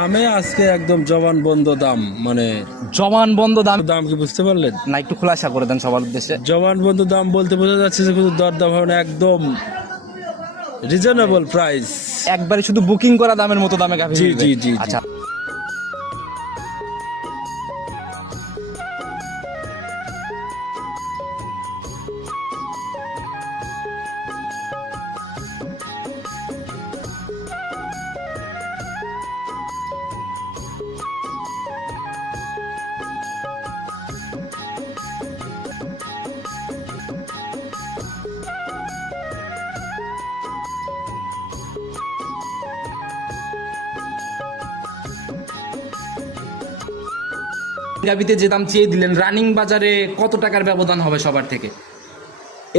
দামে আজকে একদম জবান বন্ধ দাম, মানে জবান বন্ধ দাম দাম কি বুঝতে পারলেন? না, একটু খোলাসা করে দেন সবার উদ্দেশ্যে। জবান বন্ধ দাম বলতে বোঝা যাচ্ছে যে কোনো দরদাম হবে না, একদম রিজনেবল প্রাইস। একবারে শুধু বুকিং করা দামের মতো দামে গাভী জি, মিলবে। জি, জি, জি। আচ্ছা, গাভীতে যে দাম চেয়ে দিলেন, রানিং বাজারে কত টাকার ব্যবধান হবে সবার থেকে?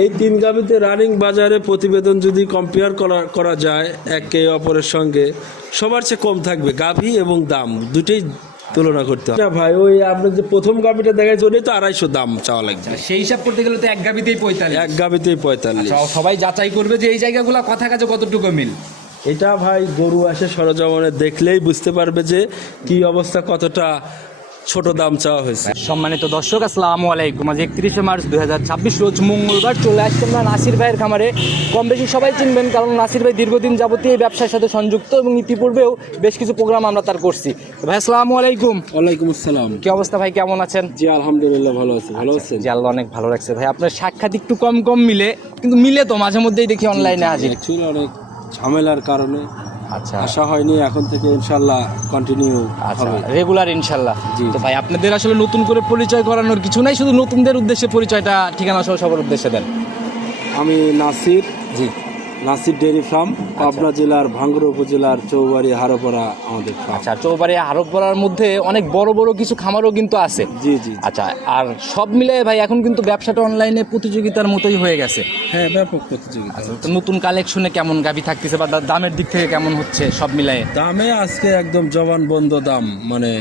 এই তিন গাভীতে রানিং বাজারে প্রতিবেদন যদি কম্পেয়ার করা যায় একে অপরের সঙ্গে, সবার চেয়ে কম থাকবে গাভী এবং দাম দুটোই তুলনা করতে হবে। ভাই ওই আপনার যে প্রথম গাভীটা দেখাইছে ওটাই তো 250 দাম চাওয়া লাগবে। সেই হিসাব করতে গেলে তো এক গাভীতেই 45। এক গাভীতেই 45। সবাই যাচাই করবে যে এই জায়গাগুলো কথা কাজে কতটুকু মিল। এটা ভাই গরু আসে সরজমানে দেখলেই বুঝতে পারবে যে কি অবস্থা, কতটা ছোট দাম চাওয়া হয়েছে। সম্মানিত দর্শক, আসসালামু আলাইকুম। আজ 31শে মার্চ 2026 রোজ মঙ্গলবার চলে আসছি আমরা নাসির ভাইয়ের খামারে। কম বেশি সবাই চিনবেন, কারণ নাসির ভাই দীর্ঘদিন যাবতীয় এই ব্যবসার সাথে সংযুক্ত এবং ইতিপূর্বেও বেশ কিছু প্রোগ্রাম আমরা তার করছি। ভাই আসসালামু আলাইকুম। ওয়ালাইকুম আসসালাম। কি অবস্থা ভাই, কেমন আছেন? জি আলহামদুলিল্লাহ ভালো আছি। ভালো আছেন? জি, আল্লাহ অনেক ভালো রাখছে ভাই। আপনার সাক্ষাৎ একটু কম কম মিলে, কিন্তু মিলে তো মাঝে মধ্যেই দেখি অনলাইনে হাজির। অ্যাকচুয়ালি অনেক ঝামেলার কারণে আচ্ছা, আশা হয়নি, এখন থেকে ইনশাআল্লাহ কন্টিনিউ আচ্ছা, হবে। রেগুলার ইনশাল্লাহ। জি। তো ভাই আপনাদের আসলে নতুন করে পরিচয় করানোর কিছু নাই, শুধু নতুনদের উদ্দেশ্যে পরিচয়টা ঠিকানা সহ সবার উদ্দেশ্যে দেন। আমি নাসির, জি, নাসির ডেয়ারি ফার্ম, পাবনা জেলার ভাঙ্গুড়া উপজেলার চৌবাড়ি হারোপাড়া আমাদের ফার্ম। আচ্ছা, চৌবাড়ি হারোপাড়ার মধ্যে অনেক বড় বড় কিছু খামারও কিন্তু আছে। জি জি। আচ্ছা, আর সব মিলে ভাই এখন কিন্তু ব্যবসাটা অনলাইনে প্রতিযোগিতার মতোই হয়ে গেছে। হ্যাঁ, ব্যাপক প্রতিযোগিতা। তো নতুন কালেকশনে কেমন গাভী থাকতেছে বা দামের দিক থেকে কেমন হচ্ছে সব মিলায়ে? দামে আজকে একদম জবান বন্ধ দাম, মানে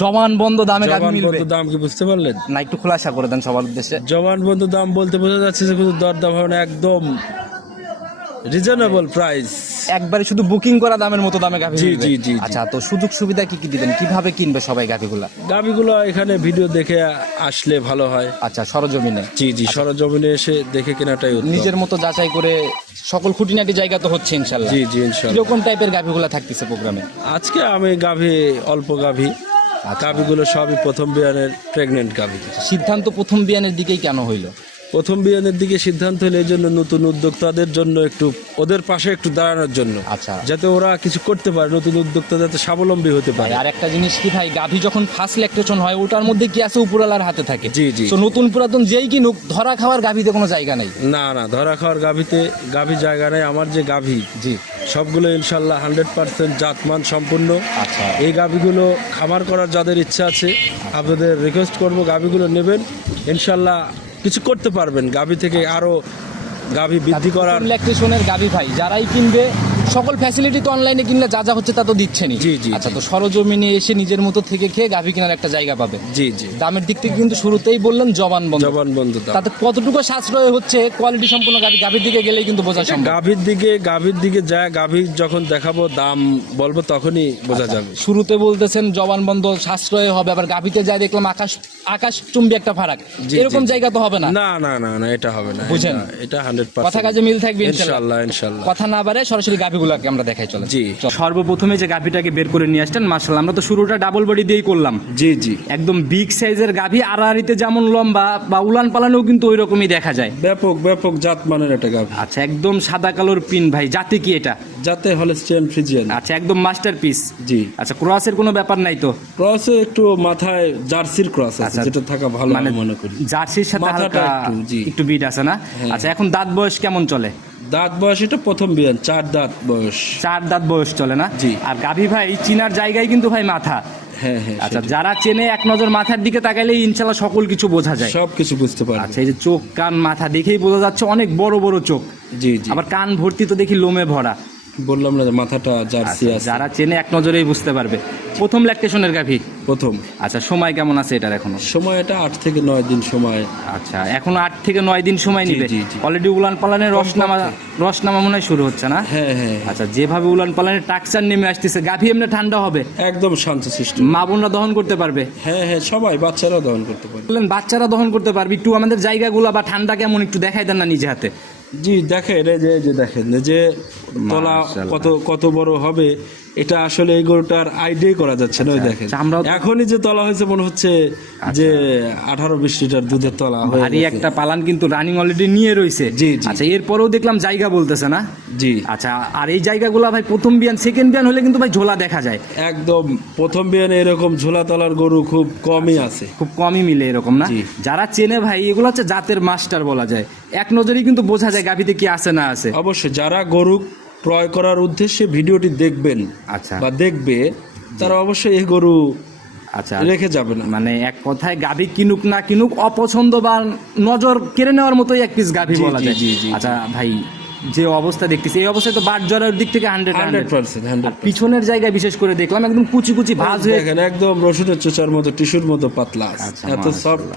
জবান বন্ধ দামে গাভী জবান মিলবে বন্ধ দাম কি বুঝতে পারলেন? না, একটু খোলাসা করে দেন সবার উদ্দেশ্যে। জবান বন্ধ দাম বলতে বোঝা যাচ্ছে যে কোনো দরদাম হবে না, একদম রিজনেবল প্রাইস। একবারে শুধু বুকিং করা দামের মতো দামে গাভী জি, মিলবে। জি, জি, জি। আচ্ছা, তো সুযোগ সুবিধা কি কি দিবেন, কিভাবে কিনবে সবাই গাভীগুলা? গাভীগুলো এখানে ভিডিও দেখে আসলে ভালো হয়। আচ্ছা, সরজমিনে। জি জি, সরজমিনে এসে দেখে কেনাটাই উত্তম। নিজের মতো যাচাই করে সকল খুঁটিনাটি জায়গা তো হচ্ছে ইনশাল্লাহ। জি জি ইনশাআল্লাহ। কিরকম টাইপের গাভীগুলা থাকতেছে প্রোগ্রামে? আজকে আমি গাভী অল্প গাভী, গাভীগুলো সবই প্রথম বিয়ানের প্রেগনেন্ট গাভী। সিদ্ধান্ত প্রথম বিয়ানের দিকেই কেন হইলো? প্রথম বিয়ানের দিকে সিদ্ধান্ত হলো এই জন্য, নতুন উদ্যোক্তাদের জন্য একটু ওদের পাশে একটু দাঁড়ানোর জন্য, আচ্ছা, যাতে ওরা কিছু করতে পারে, নতুন উদ্যোক্তা যাতে স্বাবলম্বী হতে পারে। আর একটা জিনিস কি ভাই, গাভী যখন ফার্স্ট ল্যাকটেশন হয় ওটার মধ্যে কি আছে, উপরওয়ালার হাতে থাকে। জি জি। তো নতুন পুরাতন যেই কিনুক, ধরা খাওয়ার গাভীতে কোনো জায়গা নাই। না না, ধরা খাওয়ার গাভীতে গাভী জায়গা নেই। আমার যে গাভী, জি, সবগুলো ইনশাল্লাহ 100% জাতমান সম্পূর্ণ। আচ্ছা, এই গাভীগুলো খামার করার যাদের ইচ্ছা আছে, আপনাদের রিকোয়েস্ট করব গাভীগুলো নেবেন, ইনশাল্লাহ কিছু করতে পারবেন। গাভী থেকে আরো গাভী বৃদ্ধি করার। ল্যাকটেশনের গাভী ভাই যারাই কিনবে, সকল ফ্যাসিলিটি তো অনলাইনে কিনলে যা যা হচ্ছে তা তো দিচ্ছেনই। জি, জি, আচ্ছা, জি। তো সরজমিনে এসে নিজের মতো থেকে খেয়ে গাভী কেনার একটা জায়গা পাবে। জি জি। দামের দিক থেকে কিন্তু শুরুতেই বললেন জবান বন্ধ। জবান বন্ধু দাম। তাতে কতটুকু সাশ্রয় হচ্ছে, কোয়ালিটি সম্পূর্ণ গাভীর দিকে গেলেই কিন্তু বোঝা সম্ভব। গাভীর দিকে যায়, গাভী যখন দেখাবো দাম বলবো তখনই বোঝা যাবে। শুরুতে বলতেছেন জবান বন্ধ সাশ্রয় হবে, আবার গাভীতে যায় দেখলাম আকাশ চুম্বি একটা ফারাক। জি, এরকম জি। জায়গা তো হবে না। না না না না, এটা হবে না। বুঝেন? এটা 100% কথা কাজে মিল থাকবে ইনশাআল্লাহ ইনশাআল্লাহ। কথা না বাড়ে সরাসরি গাভীগুলোকে আমরা দেখাই চলে। জি। সর্বপ্রথমে যে গাভীটাকে বের করে নিয়ে আসছেন, মাশাআল্লাহ, আমরা তো শুরুটা ডাবল বডি দিয়েই করলাম। জি জি। একদম বিগ সাইজের গাভী, আড়াআড়িতে যেমন লম্বা বা উলান পালানেও কিন্তু ওই রকমই দেখা যায়। ব্যাপক ব্যাপক জাতমানের একটা গাভী। আচ্ছা, একদম সাদা কালোর পিন ভাই, জাতি কি এটা? যাতে হলস্টিয়ান ফ্রিজিয়ান। আচ্ছা, একদম মাস্টারপিস। জি। আচ্ছা, ক্রসের কোনো ব্যাপার নাই তো? ক্রসে একটু মাথায় জার্সির ক্রস আছে, আচ্ছা, যেটা থাকা ভালো মানে আমি মনে করি। জার্সির সাথে মাথাটা হালকা জি। একটু বিট আছে না? হ্যাঁ। আচ্ছা, এখন দাঁত বয়স কেমন চলে? দাঁত বয়স এটা প্রথম বিয়ান, 4 দাঁত বয়স। 4 দাঁত বয়স চলে না? জি। আর গাভী ভাই চিনার জায়গায় কিন্তু ভাই মাথা। হ্যাঁ হ্যাঁ। আচ্ছা, যারা চেনে এক নজর মাথার দিকে তাকাইলেই ইনশাআল্লাহ সকল কিছু বোঝা যায়। সব কিছু বুঝতে পারবে। আচ্ছা, এই যে চোখ কান মাথা দেখেই বোঝা যাচ্ছে অনেক বড় বড় চোখ। জি জি। আবার কান ভর্তি তো দেখি লোমে ভরা। বললাম না যে মাথাটা জার্সি আচ্ছা, আছে যারা চেনে এক নজরেই বুঝতে পারবে। প্রথম ল্যাকটেশনের গাভী। প্রথম। আচ্ছা, সময় কেমন আছে এটার এখনো? সময় এটা 8 থেকে 9 দিন সময়। আচ্ছা, এখনো 8 থেকে 9 দিন সময় জি, নিবে। জি, জি। অলরেডি উলান পালানের রসনামা মনে হয় শুরু হচ্ছে না? হ্যাঁ হ্যাঁ আচ্ছা, যেভাবে উলান পালানের টাকচার নেমে আসতেছে, গাভী এমনি ঠান্ডা হবে? একদম শান্ত সিস্টেম। মা বোনরা দহন করতে পারবে? হ্যাঁ হ্যাঁ সবাই বাচ্চারাও দহন করতে পারে। বললেন বাচ্চারা দহন করতে পারবে, একটু আমাদের জায়গাগুলো বা ঠান্ডা কেমন একটু দেখাই দেন না নিজে হাতে। জি দেখেন, এই যে দেখেন এই যে তলা মাশাআল্লাহ। কত বড় হবে, এটা আসলে এই গরুটার আইডিয়াই করা যাচ্ছে না। ওই দেখেন চামড়াও এখনই যে তলা হয়েছে মনে হচ্ছে যে 18-20 লিটার দুধের তলা হয়ে ভারী গেছে। একটা পালান কিন্তু রানিং অলরেডি নিয়ে রয়েছে। জি, জি। আচ্ছা, এরপরেও দেখলাম জায়গা বলতেছে না? জি আচ্ছা, আর এই জায়গাগুলো ভাই প্রথম বিয়ান সেকেন্ড বিয়ান হলে কিন্তু ভাই ঝোলা দেখা যায়, একদম প্রথম বিয়ানে এরকম ঝোলা তলার গরু খুব কমই আছে। খুব কমই মিলে এরকম না? জি। যারা চেনে ভাই এগুলো হচ্ছে জাতের মাস্টার বলা যায়, এক নজরেই কিন্তু বোঝা যায় গাভীতে কি আছে না আছে। অবশ্যই যারা গরু ক্রয় করার উদ্দেশ্যে ভিডিওটি দেখবেন আচ্ছা বা দেখবে, তারা অবশ্যই এই গরু আচ্ছা, রেখে যাবে না। মানে এক কথায় গাভী কিনুক না কিনুক অপছন্দ বা নজর কেড়ে নেওয়ার মতোই এক পিস গাভী জি, বলা জি, যায়। জি, জি। আচ্ছা ভাই, যে অবস্থা দেখতেছি এই অবস্থায় তো বাট জরার দিক থেকে 100%। 100%। পিছনের জায়গায় বিশেষ করে দেখলাম একদম কুচি কুচি ভাঁজ হয়ে। দেখেন একদম রসুনের চোচার মতো, টিস্যুর মতো পাতলা আছে। আচ্ছা, এত সফট,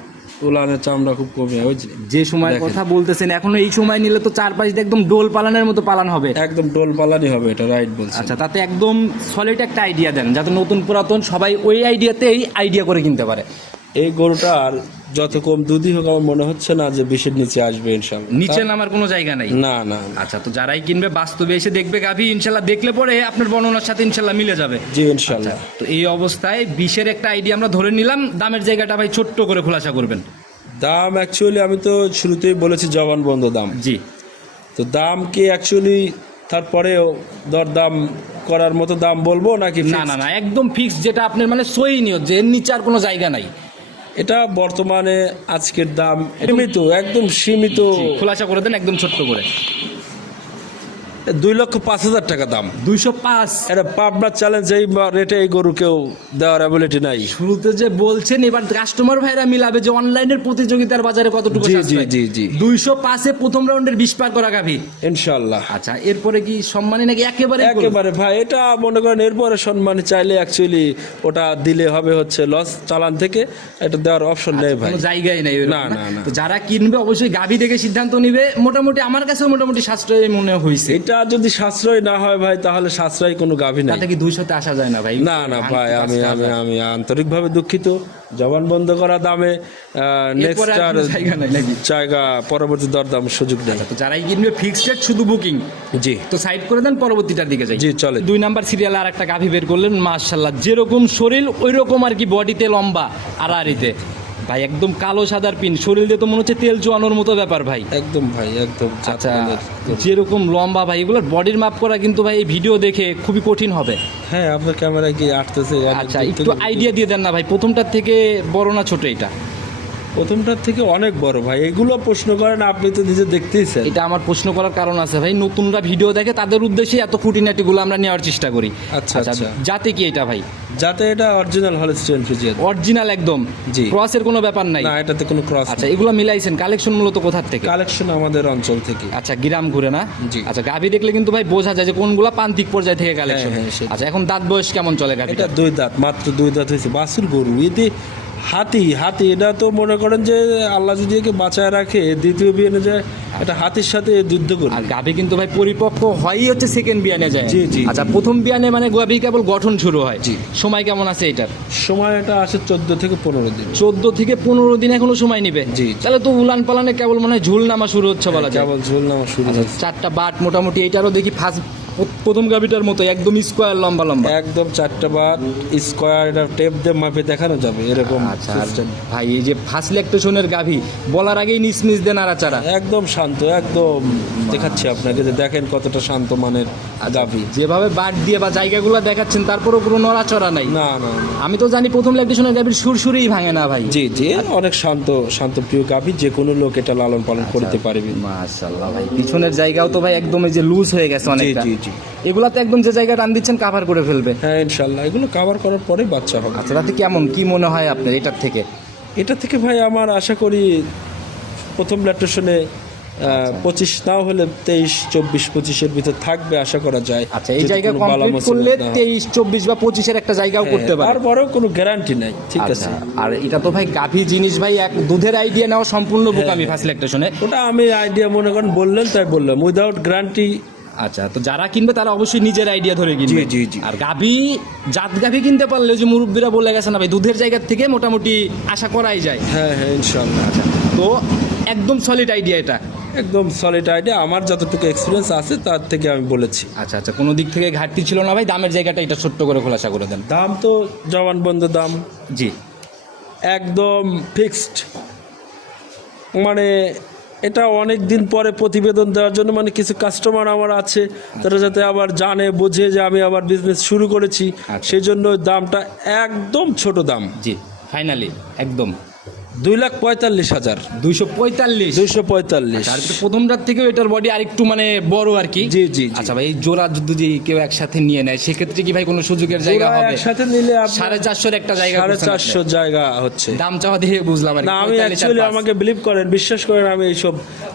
উলানের চামড়া খুব কমে হয়েছে। যে সময় দেখেন। কথা বলতেছেন এখনো এই সময় নিলে তো চারপাশ দিয়ে একদম ডোল পালানের মতো পালান হবে। একদম ডোল পালানি হবে, এটা রাইট বলছেন। আচ্ছা, তাতে একদম সলিড একটা আইডিয়া দেন যাতে নতুন পুরাতন সবাই ওই আইডিয়াতেই আইডিয়া করে কিনতে পারে। এই গরুটার যত কম দুধই হোক আমার মনে হচ্ছে না যে 20-এর নিচে আসবে ইনশাআল্লাহ। নিচে নামার কোনো জায়গা নাই? না না না। আচ্ছা, তো যারাই কিনবে বাস্তবে এসে দেখবে গাভী, ইনশাল্লাহ দেখলে পরে আপনার বর্ণনার সাথে ইনশাল্লাহ মিলে যাবে। জি ইনশাআল্লাহ। তো এই অবস্থায় 20-এর একটা আইডিয়া আমরা ধরে নিলাম, দামের জায়গাটা ভাই ছোট্ট করে খোলাসা করবেন। দাম অ্যাকচুয়ালি আমি তো শুরুতেই বলেছি জবান বন্ধ দাম। জি। তো দাম কি অ্যাকচুয়ালি তারপরেও দরদাম করার মতো দাম বলবো নাকি না fixed? না না, একদম ফিক্স, যেটা আপনার মানে সই নিয়ত, যে এর নিচে আর কোনো জায়গা নাই। এটা বর্তমানে আজকের দাম সীমিত, একদম সীমিত। খোলাসা করে দেন একদম ছোট্ট করে। 2,05,000 টাকা দাম। 205? এটা পাবনা চ্যালেঞ্জ, এই রেটে এই গরু কেউ দেওয়ার অ্যাবিলিটি নাই। শুরুতে যে বলছেন এবার কাস্টমার ভাইরা মিলাবে যে অনলাইনের প্রতিযোগিতার বাজারে কতটুকু জি, সাশ্রয়। জি, জি। 205-এ প্রথম রাউন্ডের 20 পার করা গাভী। ইনশাআল্লাহ। আচ্ছা, এরপরে কি সম্মানী নাকি একেবারে একেবারে ভাই, এটা মনে করেন এরপরে সম্মানী চাইলে অ্যাকচুয়ালি ওটা দিলে হবে হচ্ছে লস চালান থেকে, এটা দেওয়ার অপশন নেই ভাই। কোনো জায়গাই নাই ওইরকম, না, না, না। তো যারা কিনবে অবশ্যই গাভী দেখে সিদ্ধান্ত নিবে। মোটামুটি আমার কাছেও মোটামুটি সাশ্রয় মনে হয়েছে। এটা যদি সাশ্রয় না হয় ভাই, তাহলে সাশ্রয় কোনো গাভী নাই। তাতে কি 200-তে আসা যায় না ভাই? না না ভাই, আমি আমি আমি আন্তরিকভাবে দুঃখিত। জবান বন্ধ করা দামে নেক্সট এরপরে আর আর কোনো জায়গা নাই নাকি? জায়গা পরবর্তী দরদাম সুযোগ নেই। তো যারাই কিনবে ফিক্সড রেট শুধু বুকিং। জি তো সাইড করে দেন, পরবর্তীটার দিকে যাই। জি চলে। 2 নাম্বার সিরিয়ালে আর একটা গাভী বের করলেন, মাশাআল্লাহ যেরকম শরীর ওই রকম আর কি বডিতে লম্বা আড়াআড়িতে ভাই, একদম কালো সাদার পিন, শরীর দিয়ে তো মনে হচ্ছে তেল চুয়ানোর মতো ব্যাপার ভাই। একদম ভাই একদম। আচ্ছা, যেরকম লম্বা ভাই, এগুলোর বডির মাপ করা কিন্তু ভাই এই ভিডিও দেখে খুবই কঠিন হবে। হ্যাঁ, আপনার ক্যামেরায় কি আসতেছে? আচ্ছা, একটু আইডিয়া দিয়ে দেন না ভাই, প্রথমটার থেকে বড় না ছোট এটা? প্রথমটার থেকে অনেক বড় ভাই। এগুলো প্রশ্ন করেন, আপনি তো নিজে দেখতেইছেন। এটা আমার প্রশ্ন করার কারণ আছে ভাই, নতুনরা ভিডিও দেখে তাদের উদ্দেশ্যে এত খুঁটিনাটিগুলো আমরা নেওয়ার চেষ্টা করি। আচ্ছা, আচ্ছা। যাতে কি এটা ভাই যাতে এটা অরিজিনাল হলস্টিয়ান ফ্রিজিয়ান, অরিজিনাল একদম, জি। ক্রসের কোনো ব্যাপার নাই? না, এটাতে কোনো ক্রস। আচ্ছা, এগুলো মিলাইছেন কালেকশন মূলত কোথা থেকে? কালেকশন আমাদের অঞ্চল থেকে। আচ্ছা, গ্রাম ঘুরে না? জি। আচ্ছা, গাভী দেখলে কিন্তু ভাই বোঝা যায় যে কোনগুলা প্রান্তিক পর্যায় থেকে কালেকশন। হ্যাঁ, সেটাই। আচ্ছা, এখন দাঁত বয়স কেমন চলে গাভী? এটা 2 দাঁত, মাত্র 2 দাঁত হয়েছে। বাছুর গরু, এতে হাতি এটা তো মনে করেন যে আল্লাহ যদি একে বাঁচায় রাখে, দ্বিতীয় বিয়ানে যায় এটা হাতির সাথে যুদ্ধ করে। আর গাভী কিন্তু ভাই পরিপক্ক হয়ই হচ্ছে সেকেন্ড বিয়ানে যায়। জি, জি। আচ্ছা, প্রথম বিয়ানে মানে গাভী কেবল গঠন শুরু হয়। জি। সময় কেমন আছে এটার? সময় এটা আসে 14 থেকে 15 দিন। 14 থেকে 15 দিন এখনো সময় নিবে। জি। তাহলে তো উলান পালানে কেবল মনে হয় ঝুল নামা শুরু হচ্ছে বলা যায়। কেবল ঝোল নামা শুরু হয়েছে। 4টা বাট মোটামুটি, এটারও দেখি ফার্স্ট প্রথম গাভীটার মতো একদম স্কোয়ার লম্বা লম্বা। একদম 4টা বার স্কোয়ার, এটা টেপ দিয়ে মাপে দেখানো যাবে এরকম আচ্ছা, system। ভাই এই যে ফার্স্ট ল্যাকটেশনের গাভী বলার আগেই নিসমিস দেন নাড়াচাড়া। একদম শান্ত, একদম দেখাচ্ছি আপনাকে যে দেখেন কতটা শান্ত মানের গাভী। যেভাবে বাট দিয়ে বা জায়গাগুলো দেখাচ্ছেন তারপরও কোনো নড়াচড়া নাই। না না না। আমি তো জানি প্রথম ল্যাকটেশনের গাভীর সুরসুরেই ভাঙে না ভাই। জি জি, অনেক শান্ত প্রিয় গাভী, যে কোনো লোক এটা লালন পালন করতে পারবে। মাশাআল্লাহ ভাই, পিছনের জায়গাও তো ভাই একদম এই যে লুজ হয়ে গেছে জি অনেকটা। জি জি। এগুলা তো একদম যে জায়গা টান দিচ্ছেন কাভার করে ফেলবে। হ্যাঁ ইনশাল্লাহ, এগুলো কভার করার পরে বাচ্চা হবে। আচ্ছা, তাতে কেমন কি মনে হয় আপনার এটার থেকে? এটা থেকে ভাই আমার আশা করি প্রথম ল্যাকটেশনে 25 নাও হলে 23, 24, 25-এর ভিতর থাকবে আশা করা যায়। আচ্ছা, এই যদি জায়গা কোনো বালা কমপ্লিট মুসিবত করলে না হয়। 23, 24 বা 25-এর একটা জায়গাও করতে পারে। তারপরেও কোনো গ্যারান্টি নাই, ঠিক আছে। আচ্ছা, আর এটা তো ভাই গাভী জিনিস ভাই, এক দুধের আইডিয়া নেওয়া সম্পূর্ণ বোকামি ফার্স্ট ইলেকট্রেশনে। ওটা আমি আইডিয়া মনে করেন বললেন তাই বললাম, উইদাউট গ্যারান্টি। আচ্ছা, তো যারা কিনবে তারা অবশ্যই নিজের আইডিয়া ধরে কিনবে। জি, জি। আর গাভী জাত গাভী কিনতে পারলে যে মুরব্বীরা বলে গেছে না ভাই, দুধের জায়গা থেকে মোটামুটি আশা করাই যায়। হ্যাঁ, ইনশাল্লাহ। আচ্ছা, তো একদম সলিড আইডিয়া এটা। একদম সলিড আইডিয়া, আমার যতটুকু এক্সপিরিয়েন্স আছে তার থেকে আমি বলেছি। আচ্ছা, কোনো দিক থেকে ঘাটতি ছিল না ভাই। দামের জায়গাটা এটা ছোট্ট করে খোলাসা করে দেন। দাম তো জবানবন্দ দাম, জি, একদম ফিক্সড। মানে এটা অনেক দিন পরে প্রতিবেদন দেওয়ার জন্য, মানে কিছু কাস্টমার আমার আছে তারা যাতে আবার জানে বোঝে যে আমি আবার বিজনেস শুরু করেছি, সেই জন্য দামটা একদম ছোট দাম। জি, ফাইনালি একদম 2,45,000। 245। 245। আর প্রথম রাত থেকেও এটার বডি আরেকটু মানে বড় আর কি। জি, জি। আচ্ছা ভাই, এই জোড়া যদি কেউ একসাথে নিয়ে নেয় সেক্ষেত্রে কি ভাই কোনো সুযোগের জায়গা হবে? একসাথে নিলে 450-এর একটা জায়গা, 450 জায়গা হচ্ছে। দাম চাওয়া দিয়ে বুঝলাম আর কি। না, আমি অ্যাকচুয়ালি আমাকে বিলিভ করেন, বিশ্বাস করেন, আমি এইসব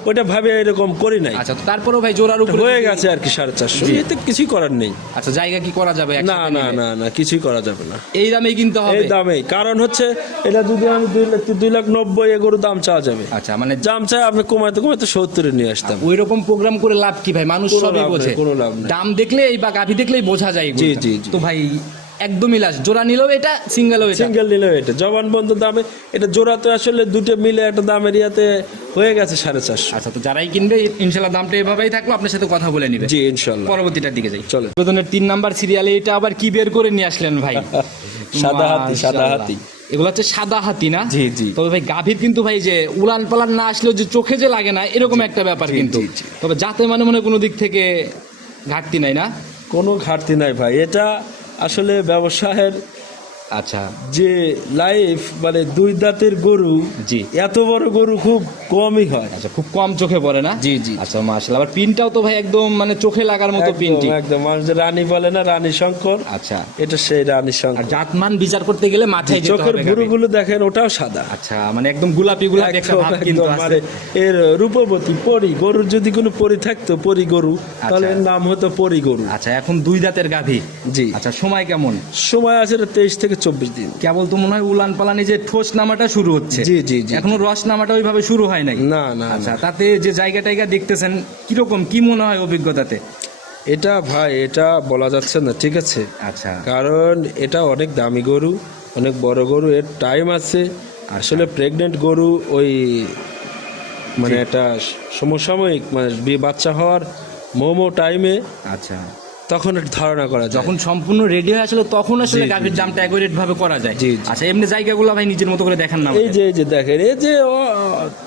ওইটা ভাবে এরকম করি নাই। আচ্ছা, তারপরেও ভাই জোড়ার উপরে হয়ে গেছে আর কি 450, এতে কিছুই করার নেই। আচ্ছা, জায়গা কি করা যাবে? না না না না, কিছুই করা যাবে না এই দামেই কিনতে হবে। এই দামেই, কারণ হচ্ছে এটা যদি আমি 2,90,000 এগোর দাম চাওয়া যাবে। আচ্ছা, মানে দাম চাই আপনি কমাইতে কমাইতে 70-এ নিয়ে আসতাম। ওই রকম প্রোগ্রাম করে লাভ কি ভাই? মানুষ কোনো সবই লাভ বোঝে, নেই, কোনো লাভ নেই। দাম দেখলেই বা গাভী দেখলেই বোঝা যায়। জি, জি, জি। তো ভাই একদমই লাস্ট, জোড়া নিলেও এটা, সিঙ্গেলও এটা। সিঙ্গেল নিলেও এটা জবানবন্দ দামে, এটা জোড়াতে আসলে দুটো মিলে একটা দামের ইয়াতে হয়ে গেছে 450। আচ্ছা, তো যারাই কিনবে ইনশাল্লাহ দামটা এভাবেই থাকলো, আপনার সাথে কথা বলে নিবে। জি, ইনশাল্লাহ। পরবর্তীটার দিকে যাই। চলে। প্রতিবেদনের 3 নাম্বার সিরিয়ালে এটা আবার কি বের করে নিয়ে আসলেন ভাই? সাদা হাতি, সাদা মাশাআল্লাহ। হাতি। এগুলো হচ্ছে সাদা হাতি না? জি, জি। তবে ভাই গাভীর কিন্তু ভাই যে উলান পালান না আসলেও যে চোখে যে লাগে না এরকম একটা ব্যাপার কিন্তু। জি, জি। তবে যাতে মানে কোনো দিক থেকে ঘাটতি নাই না? কোনো ঘাটতি নাই ভাই, এটা আসলে ব্যবসায়ের আচ্ছা, যে লাইফ, মানে 2 দাঁতের গরু, জি। এত বড় গরু খুব কমই হয়। আচ্ছা, খুব কম চোখে পড়ে না? জি, জি। আচ্ছা, মাশাআল্লাহ। আবার পিনটাও তো ভাই একদম মানে চোখে লাগার মতো পিনটি। একদম মানুষ যে রানী বলে না, রানী শঙ্কর, আচ্ছা, এটা সেই রানী আর শঙ্কর। জাতমান বিচার করতে গেলে মাথায় যেতে চোখের হবে গাভীর। ভুরুগুলো দেখেন, ওটাও সাদা। আচ্ছা, মানে একদম গোলাপি গোলাপি একটা ভাব কিন্তু একদম, আছে। মানে এর রূপবতী পরি, গরুর যদি কোনো পরি থাকতো, পরি গরু, তাহলে এর নাম হতো পরি গরু। আচ্ছা, এখন 2 দাঁতের গাভী। জি। আচ্ছা, সময় কেমন? সময় আছে 23 থেকে 24 দিন। কেবল তো মনে হয় উলান পালানি যে ঠোস নামাটা শুরু হচ্ছে। জি, জি, জি। এখনো রস নামাটা ওইভাবে শুরু হয় নাই। না না আচ্ছা, না। তাতে যে জায়গা টাইগা দেখতেছেন কিরকম, কি মনে হয় অভিজ্ঞতাতে? এটা ভাই, এটা বলা যাচ্ছে না, ঠিক আছে। আচ্ছা, কারণ এটা অনেক দামি গরু, অনেক বড় গরু, এর টাইম আছে। আসলে প্রেগনেন্ট গরু ওই মানে একটা সমসাময়িক, মানে বাচ্চা হওয়ার মোমো টাইমে, আচ্ছা, তখন একটা ধারণা করা যায়। যখন সম্পূর্ণ রেডি হয়ে আসলে তখন আসলে জি, জি, গাভীর দামটা অ্যাকুরেট ভাবে করা যায়। জি, জি। আচ্ছা, এমনি জায়গাগুলো ভাই নিজের মতো করে দেখান না এই যে দেখেন, এই যে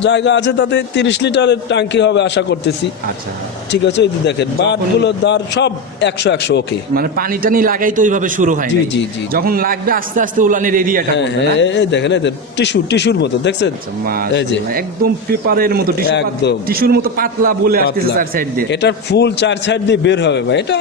জায়গা আছে তাতে 30 লিটারের ট্যাঙ্কি হবে আশা করতেছি। আচ্ছা, ঠিক আছে, ওই যে দেখেন বাটগুলো দার সব 100 ওকে। মানে পানি টানি লাগাই তো ওইভাবে শুরু হয় জি, নাই। জি, জি। যখন লাগবে আস্তে আস্তে উলানের এরিয়াটা হ্যাঁ করবে না? হ্যাঁ, এই দেখেন, এই টিস্যুর মতো দেখছেন। এই যে মাশাআল্লাহ, একদম পেপারের মতো একদম। টিস্যুর মতো পাতলা বলে আসতেছে পাতলা। চার সাইড দিয়ে। এটার ফুল 4 সাইড দিয়ে বের হবে ভাই। এটা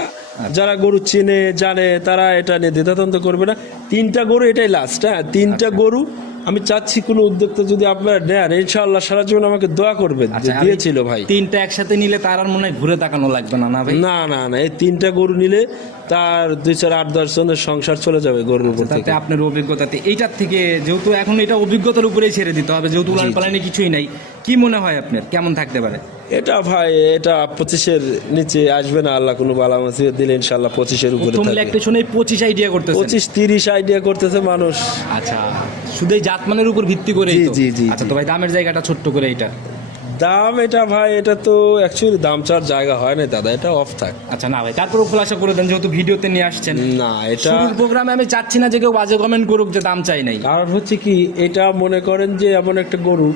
যারা গরু চেনে জানে তারা এটা নিয়ে দ্বিধাদ্বন্দ্ব করবে না। 3টা গরু, এটাই লাস্ট। হ্যাঁ, 3টা গরু আমি চাচ্ছি কোনো উদ্যোক্তা যদি আপনারা নেন, ইনশাআল্লাহ সারা জীবন আমাকে দোয়া করবেন যে আচ্ছা, আর দিয়েছিল ভাই। 3টা একসাথে নিলে তার আর মনে হয় ঘুরে তাকানো লাগবে না, না ভাই? না না না, এই 3টা গরু নিলে তার 2, 4, 8, 10 জনের সংসার চলে যাবে গরুর উপর তাতে থেকে। আপনার অভিজ্ঞতাতে এইটার থেকে, যেহেতু এখন এটা অভিজ্ঞতার উপরেই ছেড়ে দিতে হবে, যেহেতু উলান পালানে কিছুই নাই, কি মনে হয় আপনার কেমন থাকতে পারে? এটা ভাই, এটা 25-এর নিচে আসবে না, আল্লাহ কোনো বালা মুসিবত দিলে ইনশাআল্লাহ 25-এর উপরে প্রথম থাকবে। ইলেকট্রেশনে 25 আইডিয়া করতেছেন? 25-30 আইডিয়া করতেছে মানুষ। আচ্ছা, শুধু এই জাতমানের উপর ভিত্তি করে? জি, জি, জি, আচ্ছা, জি। তো ভাই দামের জায়গাটা ছোট্ট করে এটা দাম, এটা ভাই, এটা তো অ্যাকচুয়ালি দাম চার জায়গা হয় না দাদা, এটা অফ থাক। আচ্ছা, না ভাই তারপরেও খোলাসা করে দেন, যেহেতু ভিডিওতে নিয়ে আসছেন। না, এটা শুরুর প্রোগ্রামে আমি চাচ্ছি না যে কেউ বাজে কমেন্ট করুক যে দাম চাই নাই। কারণ হচ্ছে কি, এটা মনে করেন যে এমন একটা গরু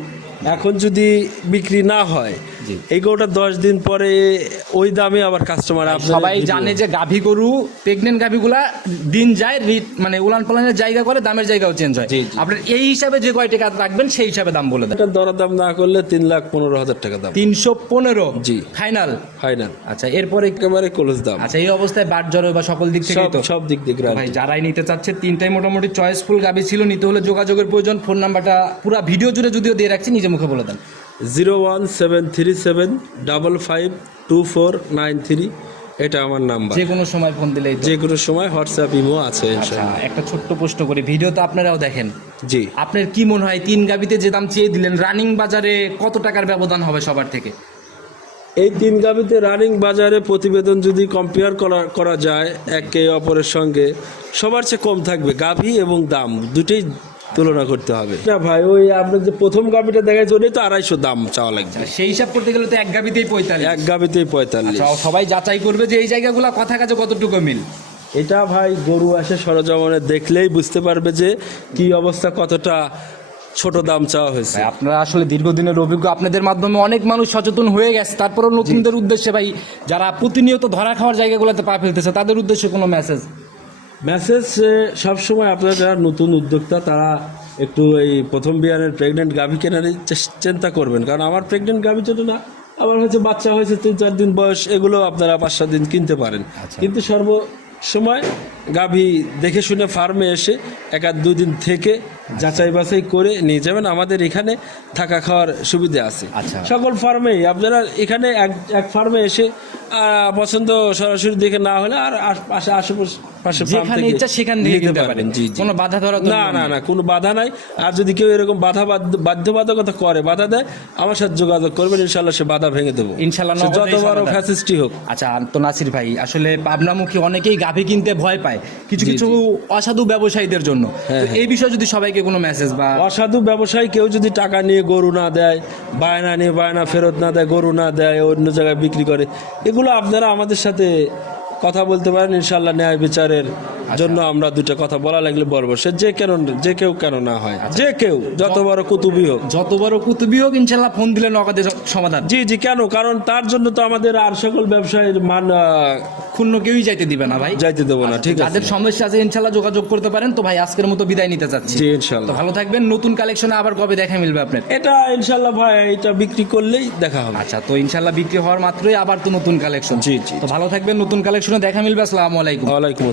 এখন যদি বিক্রি না হয়, জি। এই গরুটা 10 দিন পরে ওই দামে আবার কাস্টমার, সবাই জানে যে গাভী গরু, প্রেগনেন্ট গাভীগুলা দিন যায়, মানে উলান পালানের জায়গা করে, দামের জায়গাও চেঞ্জ হয়। জি, জি। আপনার এই হিসাবে যে কয় টাকা রাখবেন সেই হিসাবে দাম বলে দেন। এটা দরদাম না করলে 3,15,000 টাকা দাম। 315? জি। ফাইনাল? ফাইনাল। আচ্ছা, এরপরে একেবারে ক্লোজ দাম। আচ্ছা, এই অবস্থায় বাট জ্বর বা সকল দিক থেকে তো সব দিক দিয়ে ভাই যারাই নিতে চাচ্ছে, 3টাই মোটামুটি চয়েসফুল গাভী ছিল, নিতে হলে যোগাযোগের প্রয়োজন। ফোন নাম্বারটা পুরো ভিডিও জুড়ে যদিও দিয়ে রাখছি, নিজে মুখে বলে দেন। 01737552493, এটা আমার নাম্বার। যে কোনো সময় ফোন দিলেই তো। যে কোনো সময় হোয়াটসঅ্যাপ ইমো আছে আচ্ছা, ইনশাআল্লাহ। একটা ছোট্ট প্রশ্ন করি, ভিডিও তো আপনারাও দেখেন, জি, আপনার কি মনে হয় তিন গাবিতে যে দাম চেয়ে দিলেন রানিং বাজারে কত টাকার ব্যবধান হবে সবার থেকে? এই তিন গাভিতে রানিং বাজারে প্রতিবেদন যদি কম্পেয়ার করা যায় একে অপরের সঙ্গে, সবার চেয়ে কম থাকবে গাভি এবং দাম, দুটোই তুলনা করতে হবে। না ভাই, ওই আপনার যে প্রথম গাভিটা দেখাচ্ছে ওটাই তো 250 দাম চাওয়া লাগবে। সেই হিসাব করতে গেলে তো এক গাবিতেই 45। এক গাভিতেই 45। সবাই যাচাই করবে যে এই জায়গাগুলো কথা কাজে কতটুকু মিল। এটা ভাই গরু আসে সরজমানে দেখলেই বুঝতে পারবে যে কি অবস্থা, কতটা ছোট দাম চাওয়া হয়েছে। ভাই, আপনারা আসলে দীর্ঘদিনের অভিজ্ঞ, আপনাদের মাধ্যমে অনেক মানুষ সচেতন হয়ে গেছে, তারপরেও নতুনদের উদ্দেশ্যে ভাই, যারা প্রতিনিয়ত ধরা খাওয়ার জায়গাগুলোতে পা ফেলতেছে তাদের উদ্দেশ্যে কোনো মেসেজ? সবসময় আপনারা যারা নতুন উদ্যোক্তা তারা একটু এই প্রথম বিয়ানের প্রেগনেন্ট গাভী কেনার চিন্তা করবেন, কারণ আমার প্রেগনেন্ট গাভী ছোটো না, আবার হচ্ছে বাচ্চা হয়েছে 3-4 দিন বয়স, এগুলো আপনারা 5-7 দিন কিনতে পারেন। কিন্তু সর্বসময় গাভী দেখে শুনে ফার্মে এসে 1-2 দিন থেকে যাচাই বাছাই করে নিয়ে যাবেন। আমাদের এখানে থাকা খাওয়ার সুবিধা আছে সকল ফার্মেই। আপনারা এখানে এক ফার্মে এসে পছন্দ সরাসরি দেখে না হলে আর আশেপাশে যেখানে ইচ্ছা সেখান থেকে নিতে পারেন। জি, কোনো বাধা ধরা না, কোনো বাধা নাই। আর যদি কেউ এরকম বাধ্যবাধকতা করে, বাধা দেয়, আমার সাথে যোগাযোগ করবেন, ইনশাল্লাহ সে বাধা ভেঙে দেবো, ইনশাল্লাহ, যত বড় ফ্যাসিলিটি হোক। আচ্ছা, তো নাসির ভাই, আসলে পাবনামুখী অনেকেই গাভী কিনতে ভয় পায় কিছু অসাধু ব্যবসায়ীদের জন্য, তো এই বিষয়ে যদি সবাইকে কোনো মেসেজ বা অসাধু ব্যবসায়ী কেউ যদি টাকা নিয়ে গরু না দেয়, বায়না নিয়ে বায়না ফেরত না দেয়, গরু না দেয়, অন্য জায়গায় বিক্রি করে, এগুলো আপনারা আমাদের সাথে কথা বলতে পারেন, ইনশাল্লাহ ন্যায় বিচারের জন্য আমরা দুটো কথা বলা লাগলে বলবো। সে যে কেউ কেন না হয়, যে কেউ যত বড় কুতুবই হোক, ইনশাল্লাহ ফোন দিলে নগদে সমাধান। জি, কেন? কারণ তার জন্য তো আমাদের আর সকল ব্যবসায়ীর মান ক্ষুণ্ণ কেউই যাইতে দিবে না ভাই, যাইতে দেবো না। ঠিক আছে, যাদের সমস্যা আছে ইনশাল্লাহ যোগাযোগ করতে পারেন। তো ভাই, আজকের মতো বিদায় নিতে চাচ্ছি। জি, ইনশাল্লাহ। ভালো থাকবেন। নতুন কালেকশনে আবার কবে দেখা মিলবে আপনার? এটা ইনশাল্লাহ ভাই, এটা বিক্রি করলেই দেখা হবে। আচ্ছা, তো ইনশাল্লাহ বিক্রি হওয়ার মাত্রই আবার তো নতুন কালেকশন। জি, তো ভালো থাকবেন, নতুন কালেকশনে দেখা মিলবে। আসসালামু আলাইকুম। ওয়ালাইকুম।